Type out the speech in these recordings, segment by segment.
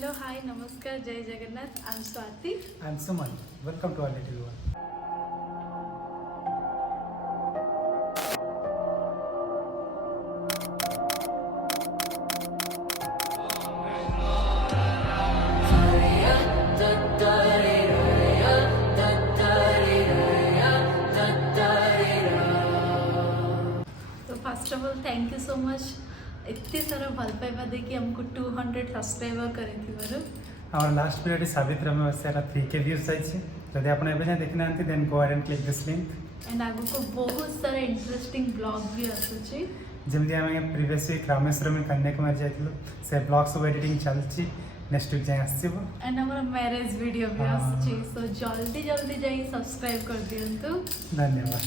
Hello, hi, namaskar, Jai Jagannath. I'm Swati. I'm Suman. Welcome to our little world. So first of all, thank you so much. इतने सारा भल पाइबा देखि हमको 200 subscriber करेथिबारु. Our last period is Sabitri में वैसे 3K views जाइए. यदि आपने अभी जाए देखना है then go ahead and click this link. And आगको बहुत सारा इंटरेस्टिंग ब्लॉग भी आसुची. जमदी हमें previous week रामेश्वरम में कन्याकुमारी जाइथिलु. से ब्लॉग सब एडिटिंग चलछि. नेक्स्ट वीक जाए आसीबो. एंड हमारा मैरिज वीडियो भी आसुची. सो जल्दी जल्दी जाई सब्सक्राइब कर दियंतु. धन्यवाद.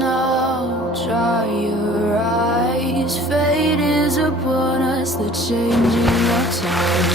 Now, dry your eyes. Fate is upon us, the changing of time.